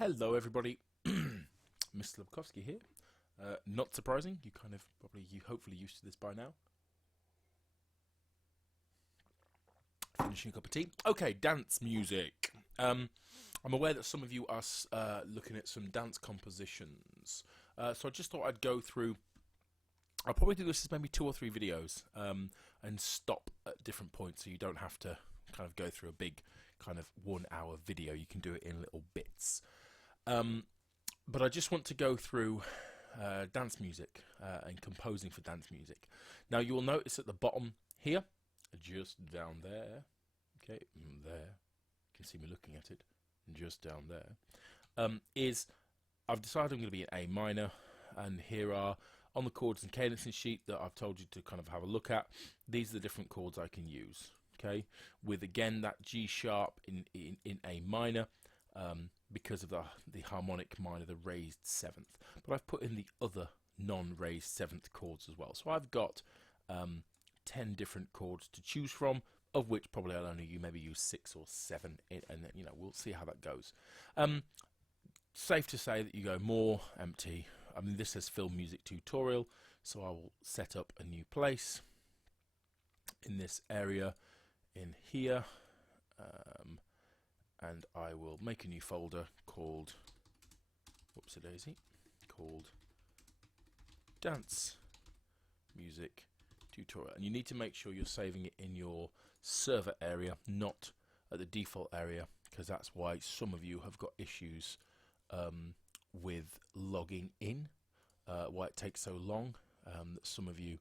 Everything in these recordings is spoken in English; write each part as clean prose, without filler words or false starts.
Hello everybody, Mr. Lubkowski here. Not surprising, you hopefully used to this by now. Finishing a cup of tea. Okay, dance music. I'm aware that some of you are looking at some dance compositions. So I just thought I'd go through, I'll probably do this as maybe 2 or 3 videos and stop at different points so you don't have to kind of go through a big kind of 1-hour video. You can do it in little bits. But I just want to go through dance music and composing for dance music. Now you will notice at the bottom here, just down there, okay, there, you can see me looking at it, just down there, is I've decided I'm going to be in A minor, and here are, on the chords and cadencing sheet that I've told you to kind of have a look at, these are the different chords I can use, okay, with again that G sharp in A minor, because of the harmonic minor, the raised 7th, but I've put in the other non-raised 7th chords as well. So I've got 10 different chords to choose from, of which probably I'll only maybe use 6 or 7, and then, you know, we'll see how that goes. Safe to say that you go more empty. I mean, this says film music tutorial, so I will set up a new place in this area in here. And I will make a new folder called, whoopsie-daisy, called Dance Music Tutorial. And you need to make sure you're saving it in your server area, not at the default area, because that's why some of you have got issues with logging in, why it takes so long. That some of you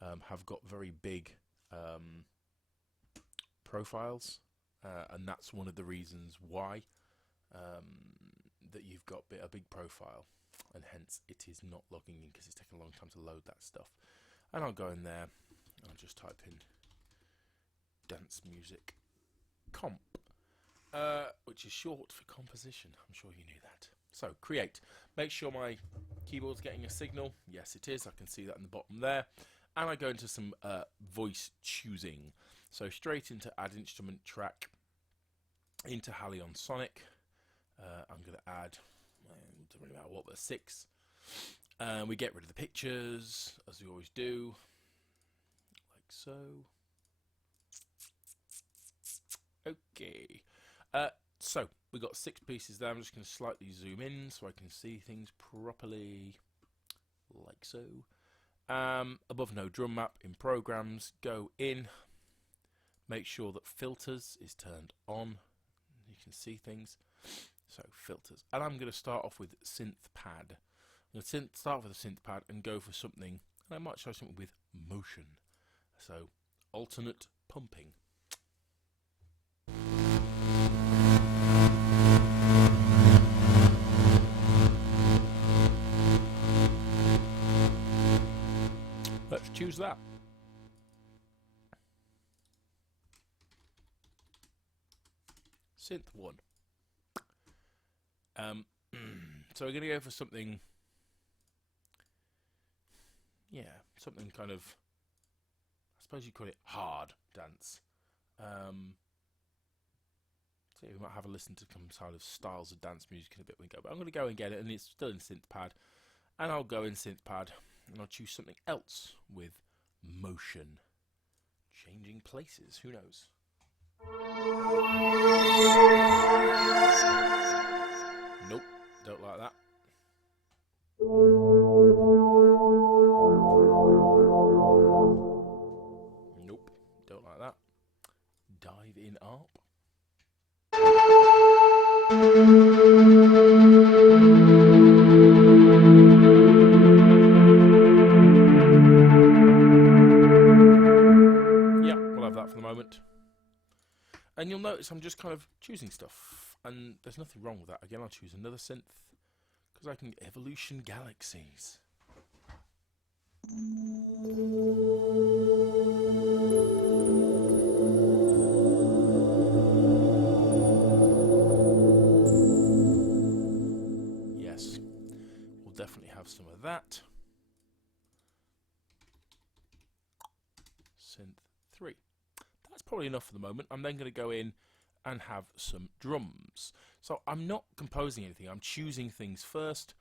have got very big profiles. And that's one of the reasons why that you've got a big profile, and hence it is not logging in because it's taking a long time to load that stuff. And I'll go in there, I'll just type in dance music comp, which is short for composition. I'm sure you knew that. So create. Make sure my keyboard's getting a signal. Yes, it is. I can see that in the bottom there. And I go into some voice choosing. So straight into add instrument track, into Halion Sonic. I'm going to add, doesn't really matter what, but 6. We get rid of the pictures, as we always do, like so. Okay. So we got 6 pieces there. I'm just going to slightly zoom in so I can see things properly, like so. Above no drum map in programs, go in, make sure that filters is turned on, you can see things, so filters, and I'm going to start off with synth pad. I'm going to start with a synth pad and go for something, and I might try something with motion, so alternate pumping. Let's choose that. Synth 1. So we're going to go for something, yeah, something kind of, I suppose you call it hard dance. So we might have a listen to some sort of styles of dance music in a bit when we go, but I'm going to go and get it, and it's still in synth pad, and I'll go in synth pad. And I'll choose something else with motion. Changing places, who knows? Nope, don't like that. Nope, don't like that. Dive in ARP. For the moment, and you'll notice I'm just kind of choosing stuff, and there's nothing wrong with that. Again, I'll choose another synth because I can get Evolution Galaxies. Yes, we'll definitely have some of that. Synth 3. That's probably enough for the moment. I'm then going to go in and have some drums. So I'm not composing anything, I'm choosing things first,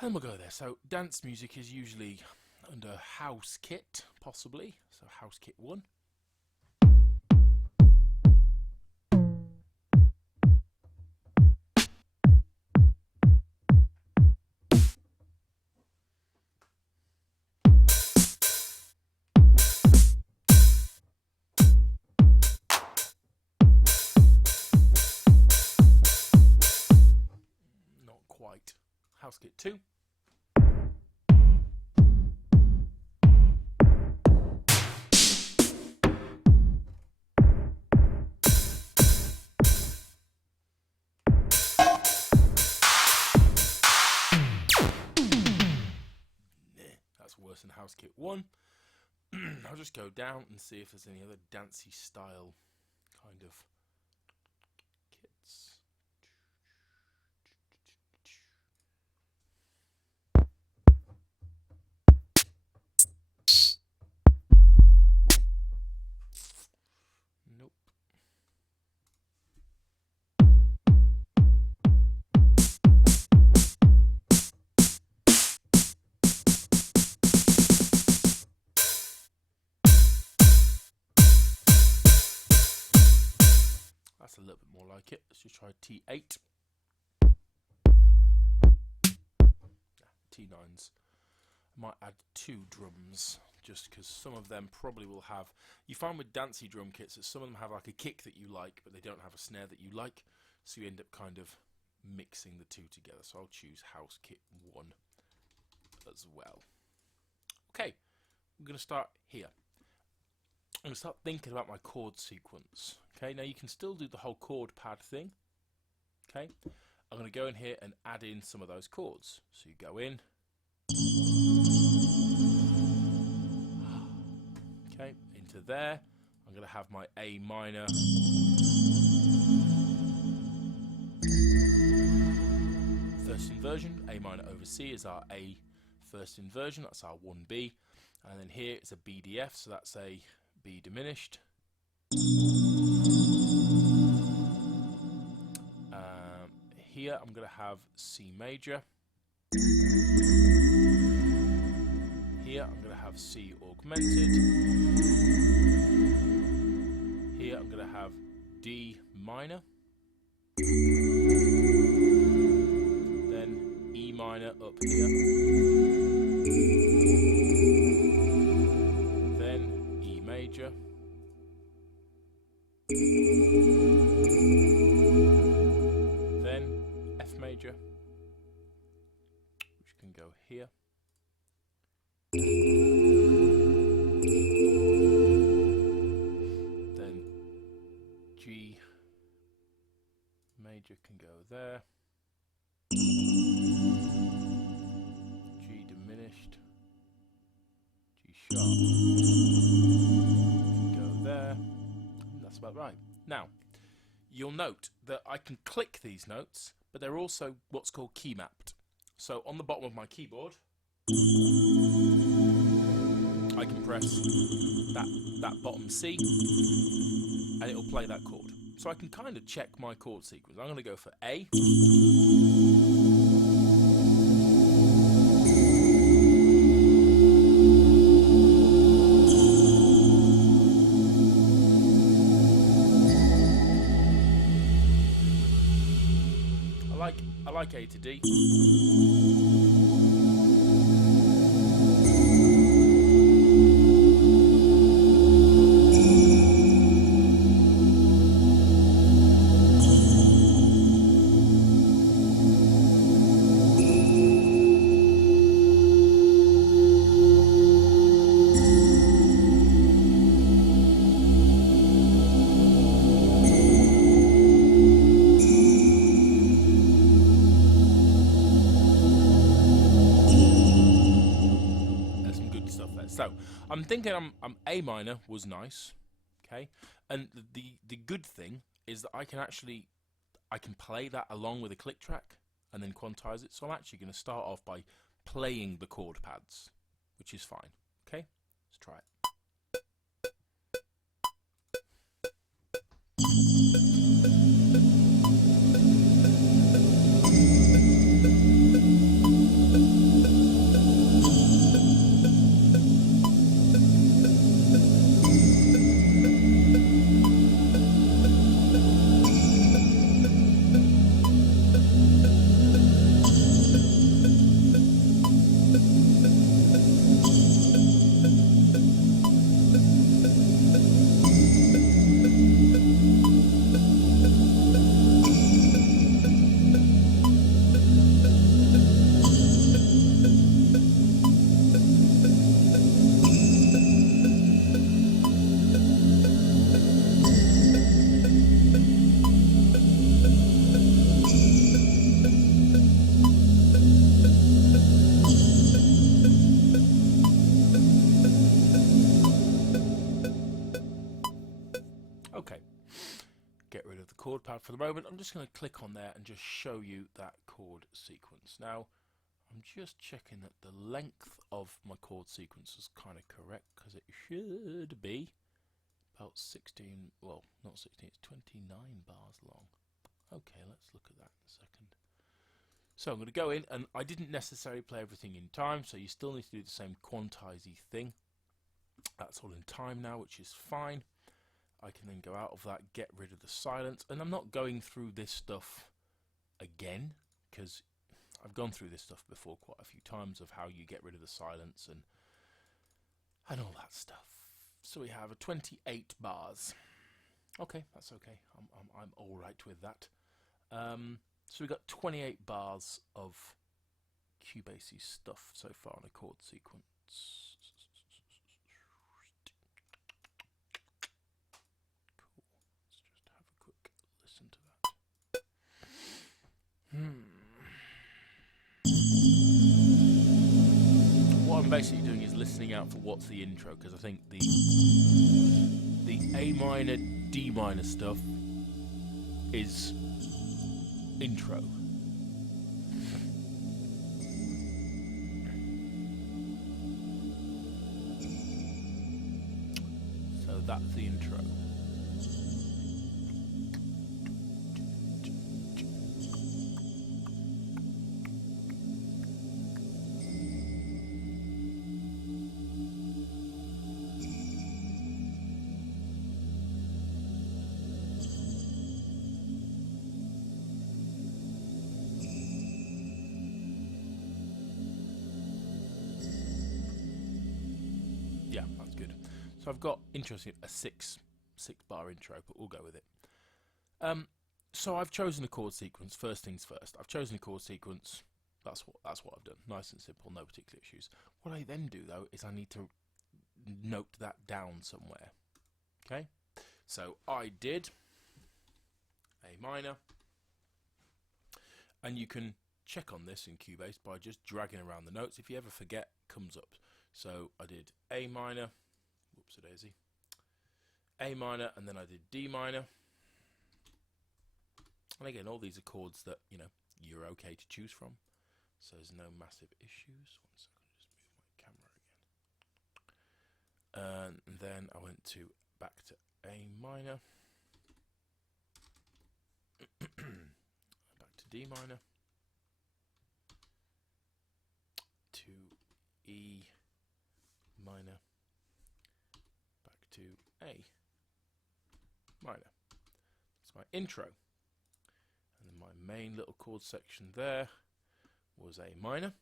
and we'll go there. So dance music is usually under house kit, possibly. So house kit 1. Not quite. House kit 2. That's worse than house kit 1. I'll just go down and see if there's any other dancey style kind of kits. Nope. That's a little bit more like it. Let's just try T8. T9s. I might add 2 drums, just because some of them probably will have... You find with dancey drum kits that some of them have like a kick that you like, but they don't have a snare that you like, so you end up kind of mixing the two together. So I'll choose house kit 1 as well. Okay, we're going to start here. I'm going to start thinking about my chord sequence. Okay, now you can still do the whole chord pad thing. Okay, I'm going to go in here and add in some of those chords. So you go in. Okay, into there. I'm going to have my A minor. First inversion. A minor over C is our A first inversion. That's our 1B. And then here it's a BDF, so that's a B diminished. Here I'm going to have C major. Here I'm going to have C augmented. Here I'm going to have D minor. Then E minor up here. Then E major. Then F major, which can go here. Then G major can go there. G diminished. G sharp can go there. And that's about right. Now, you'll note that I can click these notes, but they're also what's called key mapped. So on the bottom of my keyboard, I can press that bottom C, and it'll play that chord. So I can kind of check my chord sequence. I'm going to go for A. I like A to D. So I'm thinking I'm A minor was nice, okay, and the good thing is that I can play that along with a click track and then quantize it. So I'm actually going to start off by playing the chord pads, which is fine. Okay, let's try it. For the moment, I'm just going to click on there and just show you that chord sequence. Now, I'm just checking that the length of my chord sequence is kind of correct, because it should be about 16, well, not 16, it's 29 bars long. Okay, let's look at that in a second. So I'm going to go in, and I didn't necessarily play everything in time, so you still need to do the same quantize-y thing. That's all in time now, which is fine. I can then go out of that, get rid of the silence, and I'm not going through this stuff again, because I've gone through this stuff before quite a few times of how you get rid of the silence and all that stuff. So we have a 28 bars. Okay, that's okay. I'm all right with that. So we've got 28 bars of Cubasey stuff so far on a chord sequence. Cool. Let's just have a quick listen to that. What I'm basically doing is listening out for what's the intro, because I think the A minor, D minor stuff is intro. So that's the intro. Yeah, that's good. So I've got, interesting, a six bar intro, but we'll go with it. So I've chosen a chord sequence. First things first, I've chosen a chord sequence. That's what I've done. Nice and simple, no particular issues. What I then do though is I need to note that down somewhere. Okay, so I did A minor, and you can check on this in Cubase by just dragging around the notes. If you ever forget, it comes up. So I did A minor, whoops-a-daisy, A minor, and then I did D minor. And again, all these are chords that, you know, you're okay to choose from. So there's no massive issues. 1 second, just move my camera again. And then I went back to A minor, back to D minor, to E minor, back to A minor. That's my intro. And then my main little chord section there was A minor.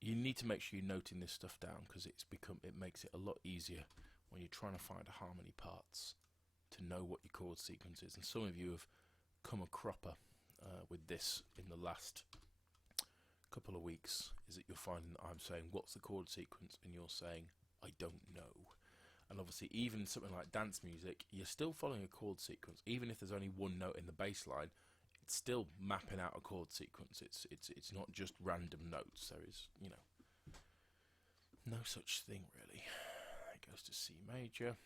You need to make sure you're noting this stuff down, because it makes it a lot easier when you're trying to find a harmony parts to know what your chord sequence is. And some of you have come a cropper with this in the last couple of weeks, is that you're finding that I'm saying what's the chord sequence and you're saying I don't know. And obviously even something like dance music, you're still following a chord sequence. Even if there's only one note in the bass line, it's still mapping out a chord sequence. It's not just random notes. There is, you know, no such thing really. It goes to C major.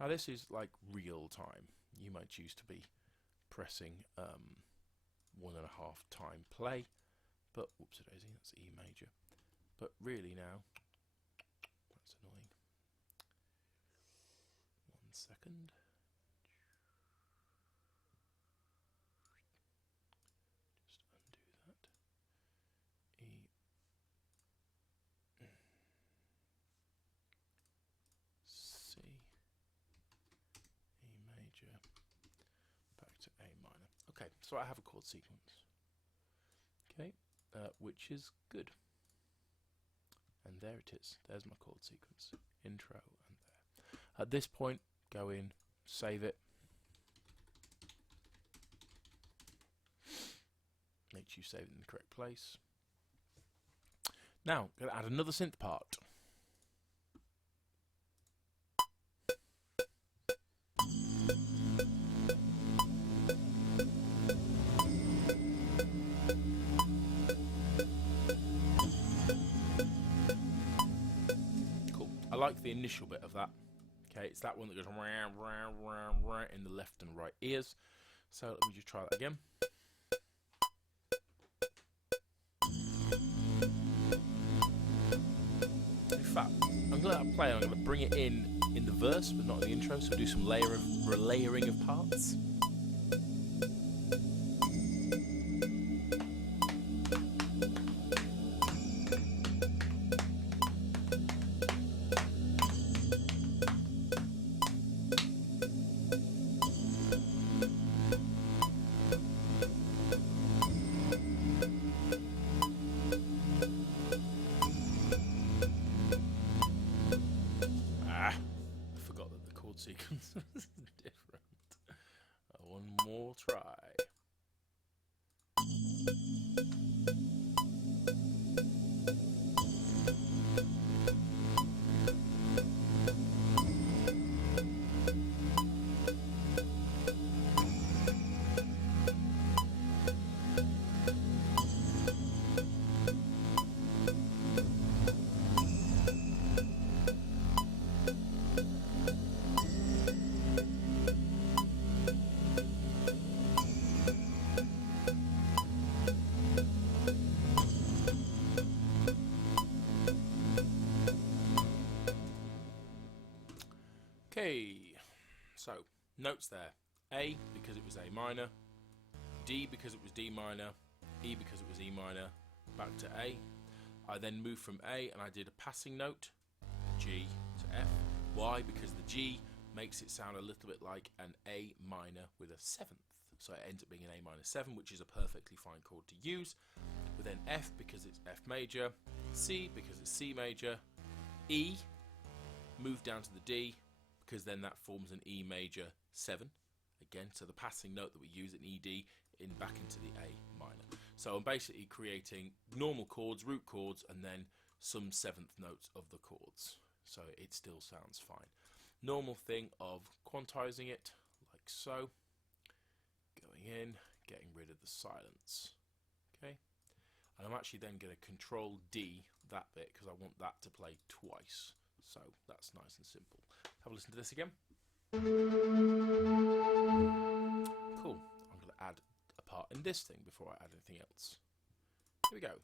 Now this is like real time. You might choose to be pressing 1.5 time play, but whoops-a-daisy, that's E major. But really now, that's annoying. 1 second. Just undo that. E. C. E major. Back to A minor. Okay, so I have a chord sequence. Okay, which is good. And there it is. There's my chord sequence. Intro and there. At this point, go in, save it. Make sure you save it in the correct place. Now, I'm going to add another synth part. Cool. I like the initial bit of that. Okay. Okay, it's that one that goes rah, rah, rah, rah in the left and right ears. So let me just try that again. In fact, I'm going to play. I'm going to bring it in the verse, but not in the intro. So we'll do some layering of parts. Sequence is different. One more try. Okay, so notes there. A because it was A minor, D because it was D minor, E because it was E minor, back to A. I then moved from A and I did a passing note, G to F. Why? Because the G makes it sound a little bit like an A minor with a seventh. So it ends up being an A minor 7, which is a perfectly fine chord to use. But then F because it's F major, C because it's C major, E, move down to the D, because then that forms an E major 7 again, so the passing note that we use in ED back into the A minor. So I'm basically creating normal chords, root chords, and then some seventh notes of the chords, so it still sounds fine. Normal thing of quantizing it like so, going in, getting rid of the silence. Okay, and I'm actually then going to control D that bit because I want that to play twice. So that's nice and simple. Have a listen to this again. Cool. I'm going to add a part in this thing before I add anything else. Here we go.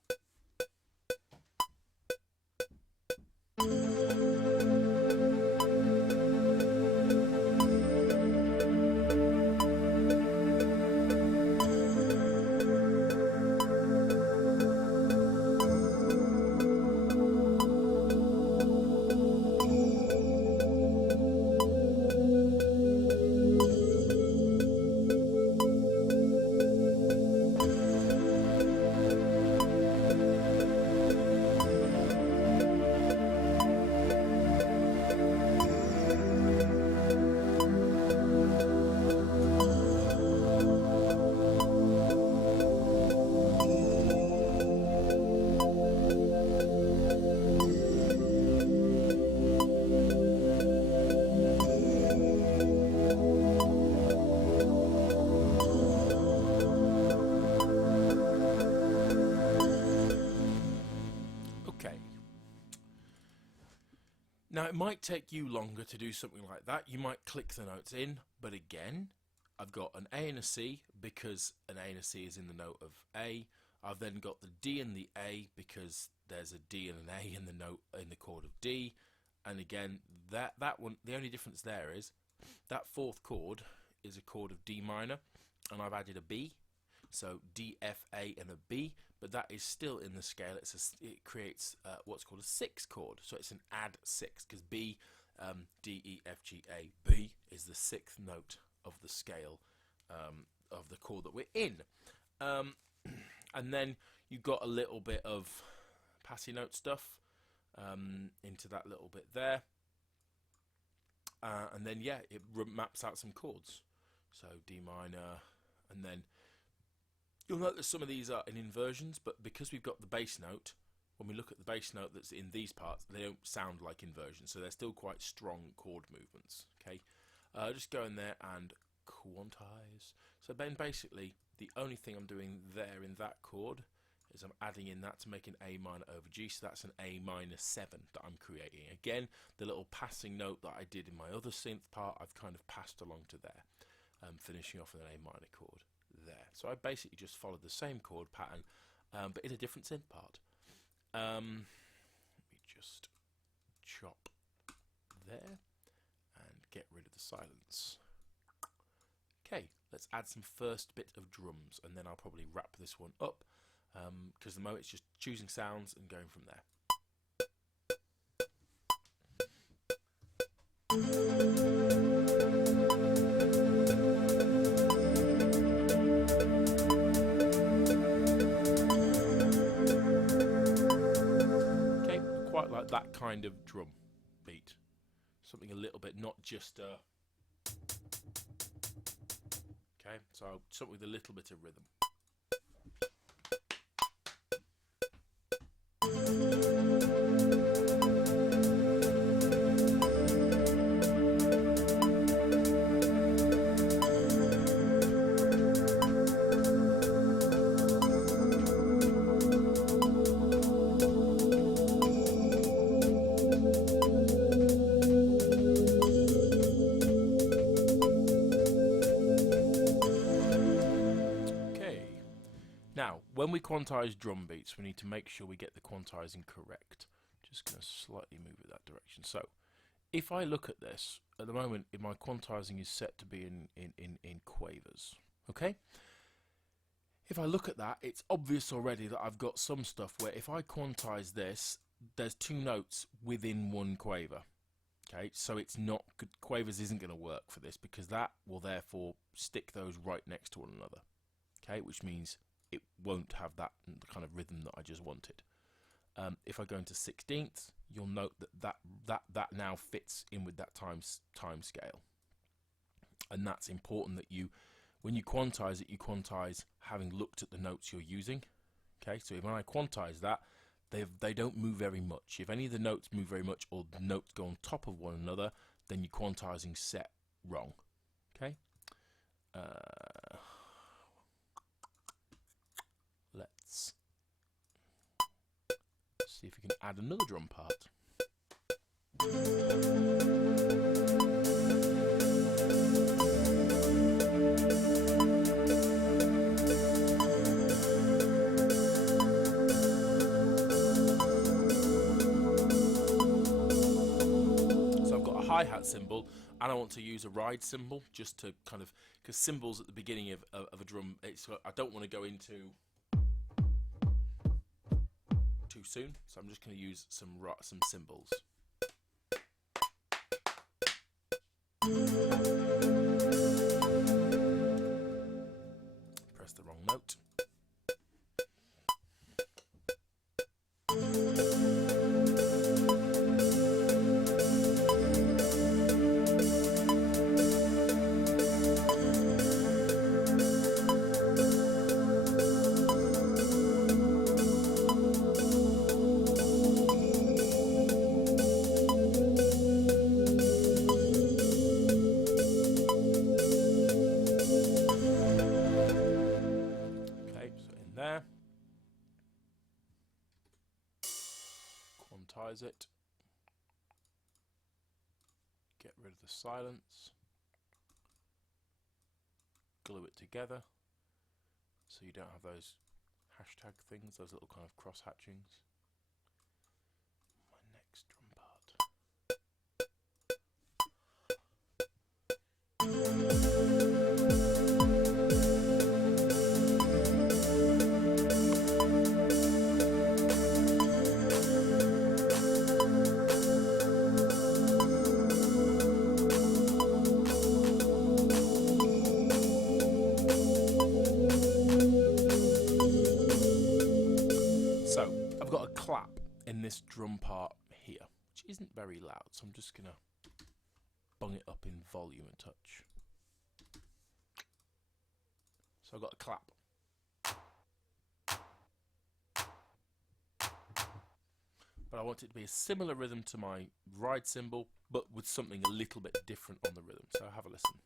Now it might take you longer to do something like that. You might click the notes in, but again, I've got an A and a C because an A and a C is in the note of A. I've then got the D and the A because there's a D and an A in the note in the chord of D. And again, that one, the only difference there is that fourth chord is a chord of D minor, and I've added a B. So D, F, A and a B, but that is still in the scale. It creates what's called a 6 chord. So it's an add 6 because B, D, E, F, G, A, B is the 6th note of the scale of the chord that we're in. And then you've got a little bit of passy note stuff into that little bit there. And then, yeah, it maps out some chords. So D minor, and then you'll notice some of these are in inversions, but because we've got the bass note, when we look at the bass note that's in these parts, they don't sound like inversions, so they're still quite strong chord movements. Okay, just go in there and quantize. So then basically, the only thing I'm doing there in that chord is I'm adding in that to make an A minor over G, so that's an A minor 7 that I'm creating. Again, the little passing note that I did in my other synth part, I've kind of passed along to there, finishing off with an A minor chord there. So I basically just followed the same chord pattern, but in a different synth part. Let me just chop there and get rid of the silence. Okay, let's add some first bit of drums, and then I'll probably wrap this one up, because at the moment it's just choosing sounds and going from there. Okay, quite like that kind of drum beat. Something a little bit, not just a... Okay, so something with a little bit of rhythm. Now, when we quantize drum beats, we need to make sure we get the quantizing correct. Just going to slightly move it that direction. So, if I look at this, at the moment, my quantizing is set to be in quavers. Okay? If I look at that, it's obvious already that I've got some stuff where if I quantize this, there's two notes within one quaver. Okay, so it's not good. Quavers isn't going to work for this because that will therefore stick those right next to one another. Okay, which means it won't have that kind of rhythm that I just wanted. If I go into 16ths, you'll note that now fits in with that time scale, and that's important that when you quantize it, you quantize having looked at the notes you're using. Okay, so when I quantize that, they don't move very much. If any of the notes move very much or the notes go on top of one another, then your quantizing set wrong. Okay. Let's see if we can add another drum part. So I've got a hi-hat cymbal and I want to use a ride cymbal just to kind of, because cymbals at the beginning of a drum, I don't want to go into too soon, so I'm just going to use some cymbals. Press the wrong note. Quantize it, get rid of the silence, glue it together so you don't have those hashtag things, those little kind of cross hatchings. My next drum I've got a clap in this drum part here, which isn't very loud, so I'm just gonna bung it up in volume a touch. So I've got a clap. But I want it to be a similar rhythm to my ride cymbal, but with something a little bit different on the rhythm. So have a listen.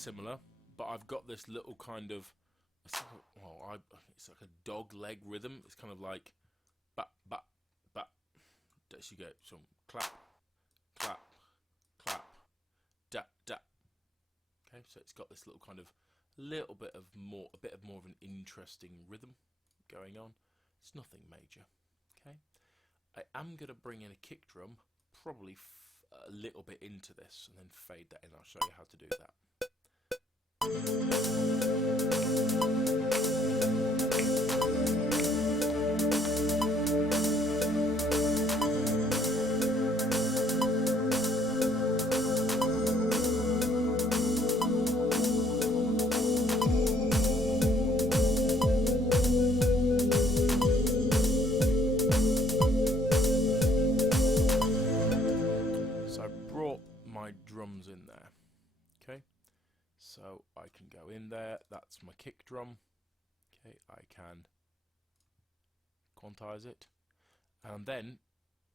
similar, but I've got this little kind of, it's like it's like a dog leg rhythm. It's kind of like ba ba ba. So you go some clap, clap, clap, da da. Okay, so it's got this little kind of a bit more of an interesting rhythm going on. It's nothing major. Okay, I am going to bring in a kick drum, probably a little bit into this, and then fade that in. I'll show you how to do that. So I brought my drums in there. Okay, so I can go in there. That's my kick drum. Okay, I can quantize it, and then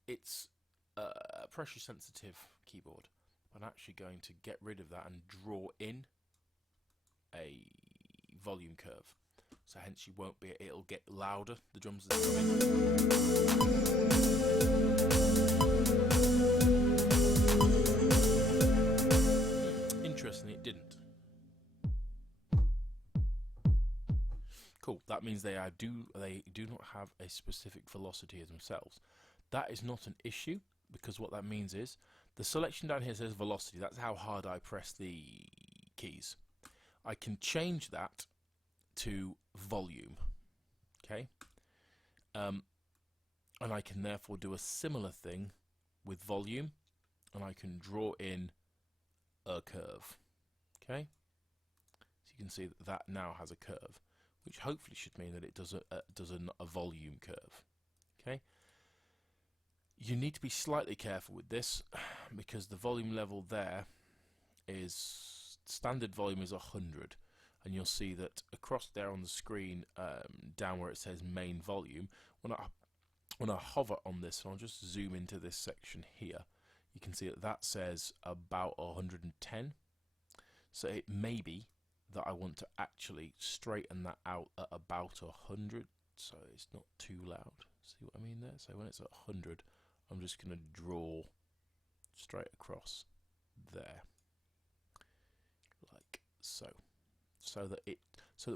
it's a pressure sensitive keyboard. I'm actually going to get rid of that and draw in a volume curve, so hence you won't be, it'll get louder, the drums that come in. Interestingly, it didn't. Cool, that means they do not have a specific velocity as themselves. That is not an issue, because what that means is the selection down here says velocity. That's how hard I press the keys. I can change that to volume. Okay, and I can therefore do a similar thing with volume, and I can draw in a curve. Okay, so you can see that that now has a curve, which hopefully should mean that it does a volume curve. Okay, you need to be slightly careful with this, because the volume level there is standard volume is 100, and you'll see that across there on the screen, down where it says main volume, when I hover on this, and I'll just zoom into this section here, you can see that that says about 110. So it may be that I want to actually straighten that out at about 100, so it's not too loud. See what I mean there? So when it's at 100, I'm just going to draw straight across there, like so, so that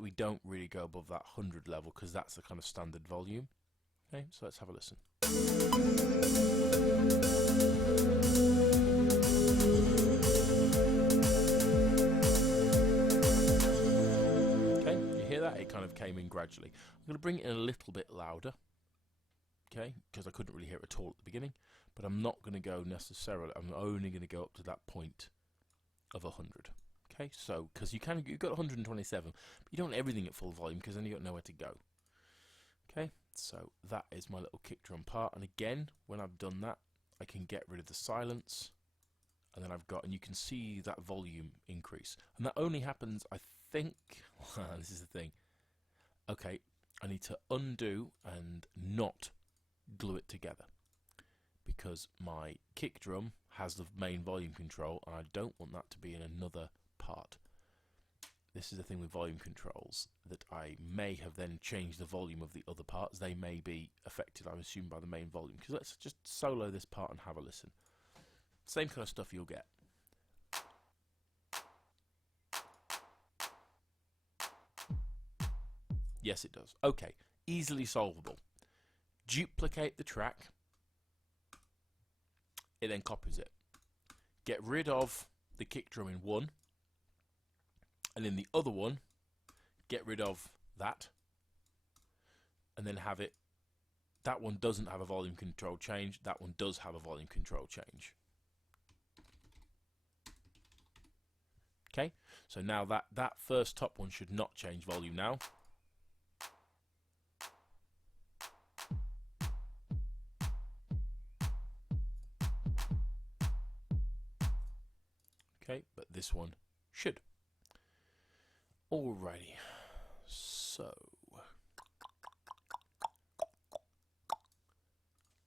we don't really go above that 100 level, because that's the kind of standard volume. Okay, so let's have a listen. It kind of came in gradually. I'm going to bring it in a little bit louder, okay, because I couldn't really hear it at all at the beginning, but I'm not going to go necessarily, I'm only going to go up to that point of 100. Okay, so because you've got 127, but you don't want everything at full volume, because then you don't know where to go. Okay, so that is my little kick drum part, and again, when I've done that, I can get rid of the silence, and then and you can see that volume increase, and that only happens, I think, this is the thing. Okay, I need to undo and not glue it together, because my kick drum has the main volume control, and I don't want that to be in another part. This is the thing with volume controls, that I may have then changed the volume of the other parts. They may be affected, I'm assuming, by the main volume. Because let's just solo this part and have a listen. Same kind of stuff you'll get. Yes, it does. Okay, easily solvable. Duplicate the track. It then copies it. Get rid of the kick drum in one, and in the other one, get rid of that, and then have it. That one doesn't have a volume control change. That one does have a volume control change. Okay, so now that first top one should not change volume now. Okay, but this one should. Alrighty, so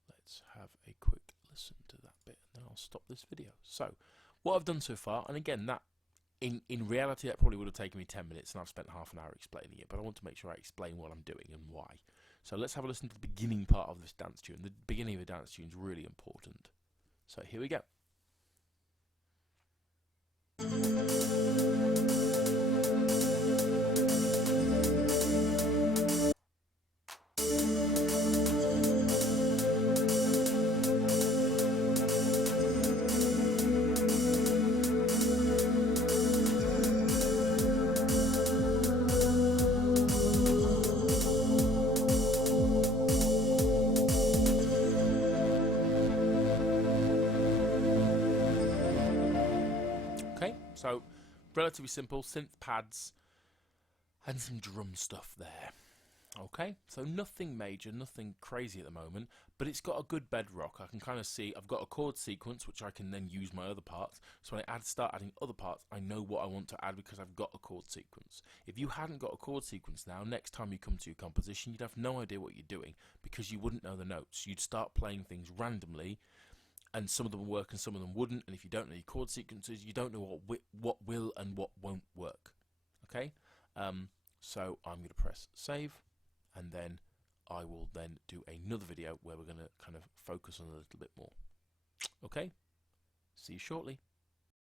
let's have a quick listen to that bit, and then I'll stop this video. So, what I've done so far, and again, that in reality, that probably would have taken me 10 minutes, and I've spent half an hour explaining it, but I want to make sure I explain what I'm doing and why. So let's have a listen to the beginning part of this dance tune. The beginning of a dance tune is really important. So here we go. Okay, so relatively simple, synth pads and some drum stuff there. Okay, so nothing major, nothing crazy at the moment, but it's got a good bedrock. I can kind of see I've got a chord sequence which I can then use my other parts. So when I start adding other parts, I know what I want to add because I've got a chord sequence. If you hadn't got a chord sequence now, next time you come to your composition, you'd have no idea what you're doing because you wouldn't know the notes. You'd start playing things randomly, and some of them will work and some of them wouldn't. And if you don't know your chord sequences, you don't know what will and what won't work. Okay, so I'm going to press save. And then I will then do another video where we're going to kind of focus on a little bit more. Okay, see you shortly.